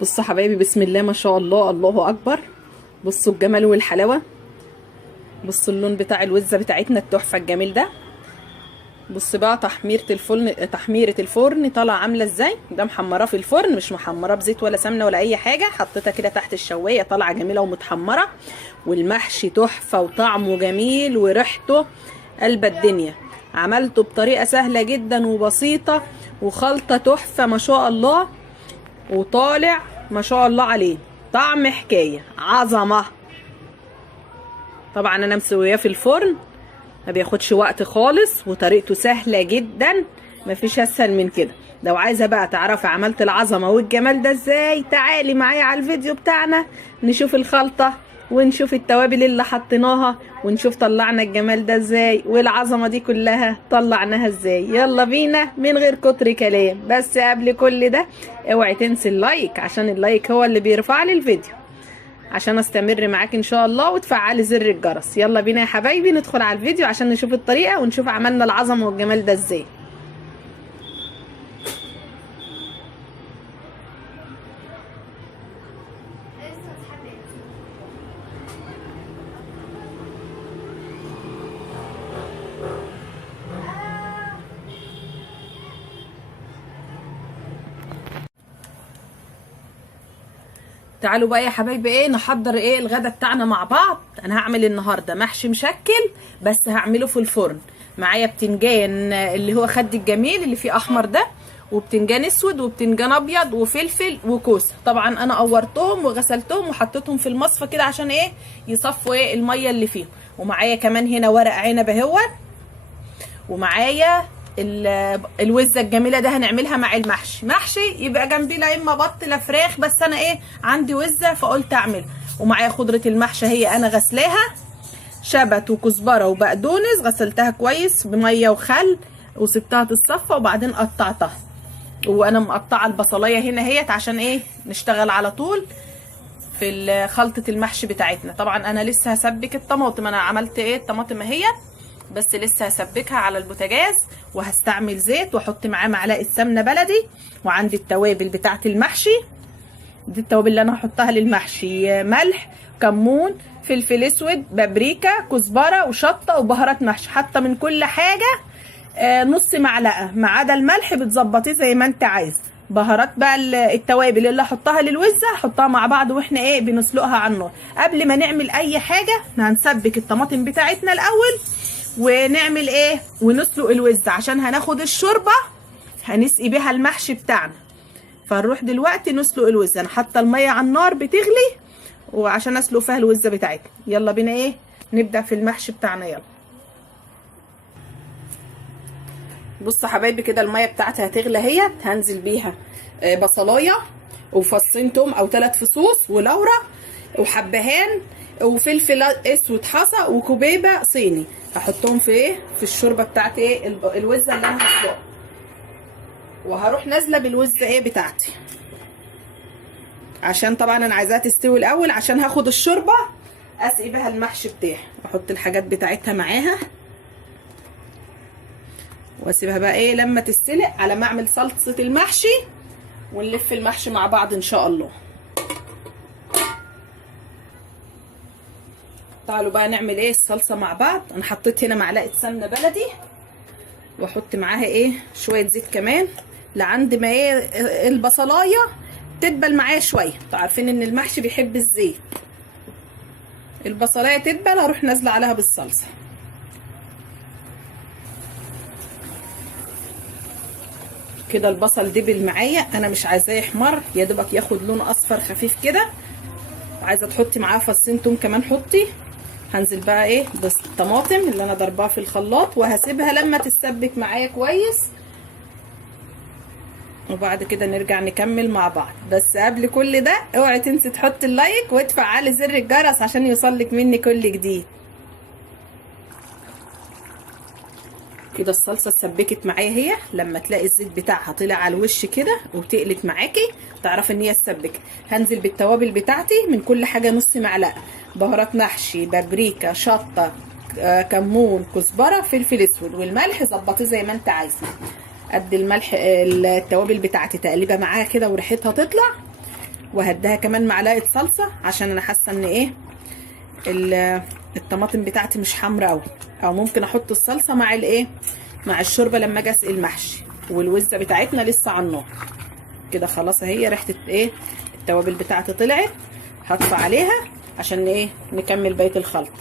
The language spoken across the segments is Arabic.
بصوا حبايبي، بسم الله ما شاء الله، الله اكبر. بصوا الجمال والحلاوه. بصوا اللون بتاع الوزه بتاعتنا التحفه الجميل ده. بص بقى تحميره الفرن طالعه عامله ازاي. ده محمراه في الفرن، مش محمراه بزيت ولا سمنه ولا اي حاجه، حطيتها كده تحت الشوايه طالعه جميله ومتحمره. والمحشي تحفه وطعمه جميل وريحته قلب الدنيا. عملته بطريقه سهله جدا وبسيطه، وخلطه تحفه ما شاء الله، وطالع ما شاء الله عليه طعم حكايه عظمه. طبعا انا مسوياه في الفرن، ما بياخدش وقت خالص، وطريقته سهله جدا، مفيش اسهل من كده. لو عايزه بقى تعرفي عملت العظمه والجمال ده ازاي، تعالي معايا على الفيديو بتاعنا نشوف الخلطه ونشوف التوابل اللي حطيناها ونشوف طلعنا الجمال ده ازاي، والعظمه دي كلها طلعناها ازاي. يلا بينا من غير كتر كلام. بس قبل كل ده اوعي تنسي اللايك، عشان اللايك هو اللي بيرفع لي الفيديو عشان استمر معاك ان شاء الله، وتفعلي زر الجرس. يلا بينا يا حبايبي ندخل على الفيديو عشان نشوف الطريقه ونشوف عملنا العظمه والجمال ده ازاي. تعالوا بقى يا حبايبي نحضر الغدا بتاعنا مع بعض. انا هعمل النهارده محشي مشكل، بس هعمله في الفرن. معايا بتنجان اللي هو خد الجميل اللي فيه احمر ده، وبتنجان اسود وبتنجان ابيض وفلفل وكوسه. طبعا انا قورتهم وغسلتهم وحطيتهم في المصفى كده عشان يصفوا الميه اللي فيهم. ومعايا كمان هنا ورق عنب اهوت، ومعايا الوزه الجميله ده هنعملها مع المحشي. محشي يبقى جنبي لا اما بط لا فراخ، بس انا عندي وزه فقلت اعملها. ومعايا خضره المحشي هي انا غسلاها، شبت وكزبره وبقدونس، غسلتها كويس بميه وخل وسبتها تتصفى وبعدين قطعتها. وانا مقطعه البصلايه هنا اهيت عشان نشتغل على طول في خلطه المحشي بتاعتنا. طبعا انا لسه هسبك الطماطم، انا عملت الطماطم اهي، بس لسه هسبكها على البوتاجاز، وهستعمل زيت واحط معاه معلقه سمنه بلدي. وعندي التوابل بتاعه المحشي، دي التوابل اللي انا هحطها للمحشي: ملح، كمون، فلفل اسود، بابريكا، كزبره وشطه وبهارات محشي. حاطه من كل حاجه نص معلقه، ما عدا الملح بتظبطيه زي ما انت عايز. بهارات بقى التوابل اللي هحطها للوزه هحطها مع بعض واحنا بنسلقها على النار. قبل ما نعمل اي حاجه هنسبك الطماطم بتاعتنا الاول، ونعمل ونسلق الوزه عشان هناخد الشوربه هنسقي بيها المحشي بتاعنا. فنروح دلوقتي نسلق الوزه. انا حاطه الميه على النار بتغلي وعشان اسلق فيها الوزه بتاعتنا. يلا بينا نبدا في المحشي بتاعنا. يلا بصوا حبايبي كده الميه بتاعتي هتغلى اهيت، هنزل بيها بصلايه وفصين توم او 3 فصوص ولورا وحبهان وفلفل اسود حصى وكوبيبه صيني. هحطهم في الشوربه بتاعت الوزه اللي انا هسلقها. وهروح نازله بالوزه بتاعتي، عشان طبعا انا عايزاها تستوي الاول عشان هاخد الشوربه اسقي بها المحشي بتاعي. احط الحاجات بتاعتها معاها واسيبها بقى لما تستلق على ما اعمل صلصه المحشي، ونلف المحشي مع بعض ان شاء الله. تعالوا بقى نعمل الصلصه مع بعض. انا حطيت هنا معلقه سمنه بلدي، واحط معاها شويه زيت كمان لعند ما البصلايه تدبل معايا شويه. انتوا عارفين ان المحشي بيحب الزيت. البصلايه تدبل هروح نازله عليها بالصلصه كده. البصل دبل معايا، انا مش عايزاه يحمر، يا دوبك ياخد لون اصفر خفيف كده. وعايزه تحطي معاه فصين توم كمان حطي. هنزل بقى بالطماطم اللي انا ضرباها في الخلاط، وهسيبها لما تتسبك معايا كويس، وبعد كده نرجع نكمل مع بعض. بس قبل كل ده اوعي تنسي تحطي اللايك وتفعلي زر الجرس عشان يوصلك مني كل جديد. كده الصلصه اتسبكت معايا اهي. لما تلاقي الزيت بتاعها طلع على الوش كده وتقلت معاكي تعرفي ان هي اتسبكت. هنزل بالتوابل بتاعتي من كل حاجه نص معلقه: بهارات محشي، بابريكا، شطه، كمون، كزبره، فلفل اسود، والملح ظبطيه زي ما انت عايزه. قد الملح التوابل بتاعتي تقليبه معاها كده وريحتها تطلع، وهديها كمان معلقه صلصه عشان انا حاسه ان ايه الطماطم بتاعتي مش حمرا قوي، او ممكن احط الصلصه مع الايه مع الشوربه لما اجي اسقي المحشي. والوزه بتاعتنا لسه على النار كده خلاص اهي، ريحه ايه التوابل بتاعتي طلعت. هطفي عليها عشان ايه نكمل بقيه الخلطه.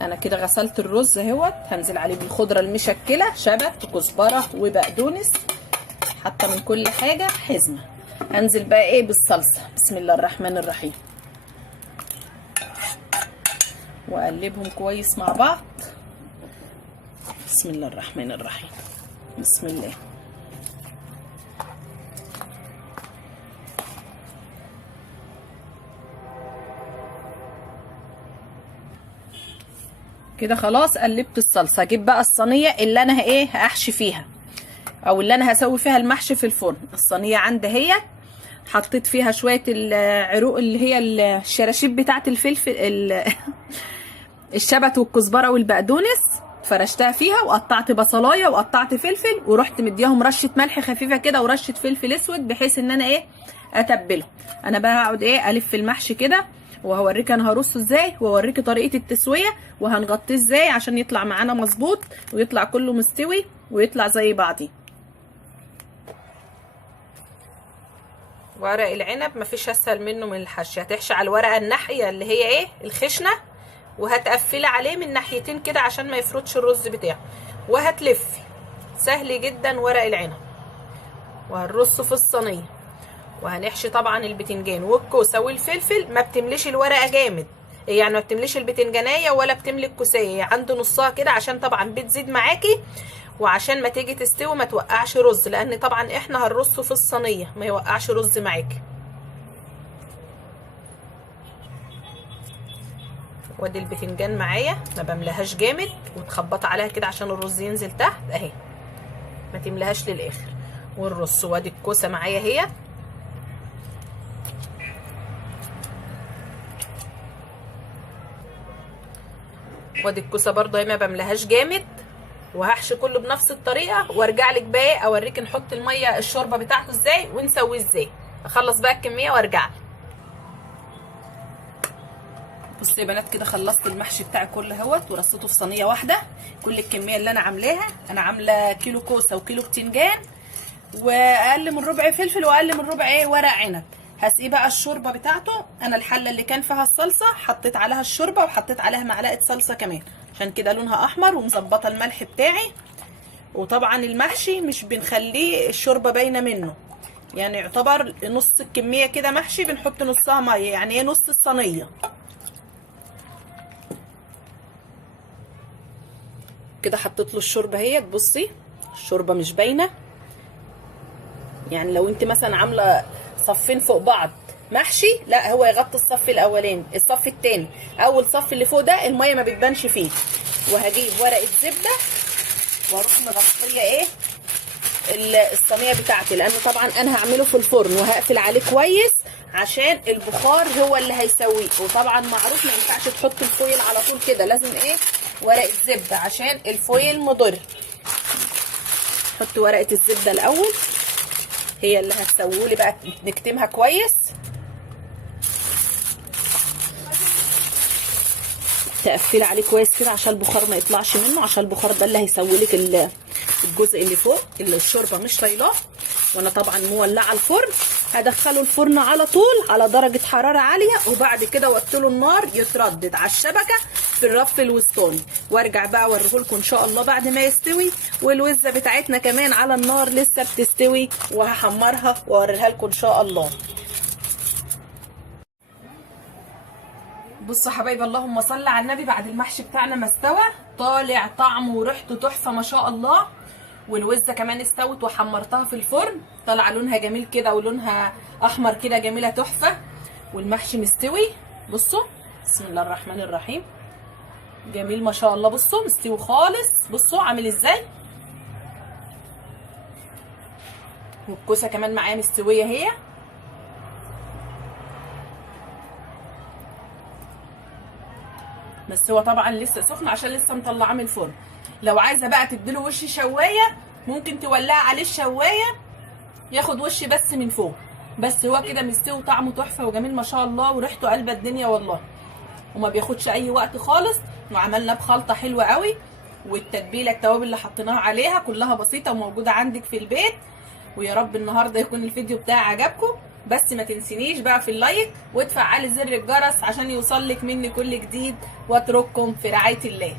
انا كده غسلت الرز اهوت، هنزل عليه بالخضره المشكله، شبت وكزبره وبقدونس، حتى من كل حاجه حزمه. هنزل بقى ايه بالصلصه. بسم الله الرحمن الرحيم، واقلبهم كويس مع بعض. بسم الله الرحمن الرحيم، بسم الله. كده خلاص قلبت الصلصه. اجيب بقى الصينيه اللي انا ايه هاحشي فيها، او اللي انا هسوي فيها المحشي في الفرن. الصينيه عندي هي، حطيت فيها شويه العروق اللي هي الشراشيب بتاعه الفلفل الشبت والكزبره والبقدونس، فرشتها فيها وقطعت بصلايه وقطعت فلفل، ورحت مديهم رشه ملح خفيفه كده ورشه فلفل اسود بحيث ان انا ايه اتبله. انا بقى هقعد ايه الف في المحشي كده، وهوريك انا هرصه ازاي، وهوريك طريقه التسويه، وهنغطيه ازاي عشان يطلع معانا مظبوط ويطلع كله مستوي ويطلع زي بعضيه. ورق العنب مفيش اسهل منه من الحشي. هتحشي على الورقه الناحيه اللي هي ايه الخشنه، وهتقفلي عليه من ناحيتين كده عشان ما يفرطش الرز بتاعه، وهتلفي. سهل جدا ورق العنب. وهنرصه في الصينيه، وهنحشي طبعا البتنجان والكوسه والفلفل. ما بتمليش الورقه جامد، يعني ما بتمليش البتنجانيه ولا بتملي الكوسيه، عند نصها كده عشان طبعا بتزيد معاكي، وعشان ما تيجي تستوي ما توقعش رز، لان طبعا احنا هنرصه في الصينيه ما يوقعش رز معاكي. وادي البتنجان معايا ما بملاهاش جامد، وتخبط عليها كده عشان الرز ينزل تحت اهي، ما تملاهاش للاخر. والرز. وادي الكوسه معايا هي، وادي الكوسه برضه هي ما بملاهاش جامد. وهحشي كله بنفس الطريقه، وارجع لك بقى اوريك نحط الميه الشوربه بتاعته ازاي ونسويه ازاي. اخلص بقى الكميه وارجع لك. بصوا يا بنات كده خلصت المحشي بتاعي كله اهوت، ورصيته في صينيه واحده. كل الكميه اللي انا عاملاها، انا عامله كيلو كوسه وكيلو بتنجان واقل من ربع فلفل واقل من ربع ايه ورق عنب. هسقيه بقى الشوربه بتاعته. انا الحله اللي كان فيها الصلصه حطيت عليها الشوربه، وحطيت عليها معلقه صلصه كمان، عشان كده لونها احمر، ومظبطه الملح بتاعي. وطبعا المحشي مش بنخليه الشوربه باينه منه، يعني يعتبر نص الكميه كده محشي بنحط نصها ميه، يعني ايه نص الصينيه كده. حطيت له الشوربه اهي، تبصي الشوربه مش باينه، يعني لو انت مثلا عامله صفين فوق بعض محشي، لا هو يغطي الصف الاولاني، الصف الثاني اول صف اللي فوق ده الميه ما بتبانش فيه. وهجيب ورقه زبده واروح مغطيه ايه الصينيه بتاعتي، لان طبعا انا هعمله في الفرن وهقفل عليه كويس عشان البخار هو اللي هيسويه. وطبعا معروف ما ينفعش تحط الفويل على طول كده، لازم ايه ورقه زبده عشان الفويل مضر. حط ورقه الزبده الاول، هي اللي هتسوولي بقى، نكتمها كويس. تقفلي عليه كويس كده عشان البخار ما يطلعش منه، عشان البخار ده اللي هيسوولك الجزء اللي فوق اللي الشوربه مش طايلاه. وانا طبعا مولعه الفرن، هدخله الفرن على طول على درجه حراره عاليه، وبعد كده وطيله النار يتردد على الشبكه في الرف الوسطاني، وارجع بقى اوريهولكم ان شاء الله بعد ما يستوي. والوزه بتاعتنا كمان على النار لسه بتستوي، وهحمرها واوريها لكم ان شاء الله. بصوا حبايبي، اللهم صل على النبي، بعد المحشي بتاعنا ما استوى طالع طعمه وريحته تحفه ما شاء الله. والوزه كمان استوت وحمرتها في الفرن، طالعه لونها جميل كده ولونها احمر كده جميله تحفه. والمحشي مستوي، بصوا بسم الله الرحمن الرحيم، جميل ما شاء الله. بصوا مستوي خالص، بصوا عامل ازاي. والكوسه كمان معايا مستويه هي. بس هو طبعا لسه سخن عشان لسه مطلعاه من الفرن. لو عايزه بقى تديله وش شوايه ممكن تولع عليه الشوايه ياخد وش بس من فوق، بس هو كده مستوي وطعمه تحفه وجميل ما شاء الله، وريحته قلبه الدنيا والله، وما بياخدش اي وقت خالص. وعملنا بخلطه حلوه قوي، والتتبيله التوابل اللي حطيناها عليها كلها بسيطه وموجوده عندك في البيت. ويا رب النهارده يكون الفيديو بتاعي عجبكم، بس ما تنسينيش بقى في اللايك وتفعلي زر الجرس عشان يوصلك مني كل جديد، واترككم في رعايه الله.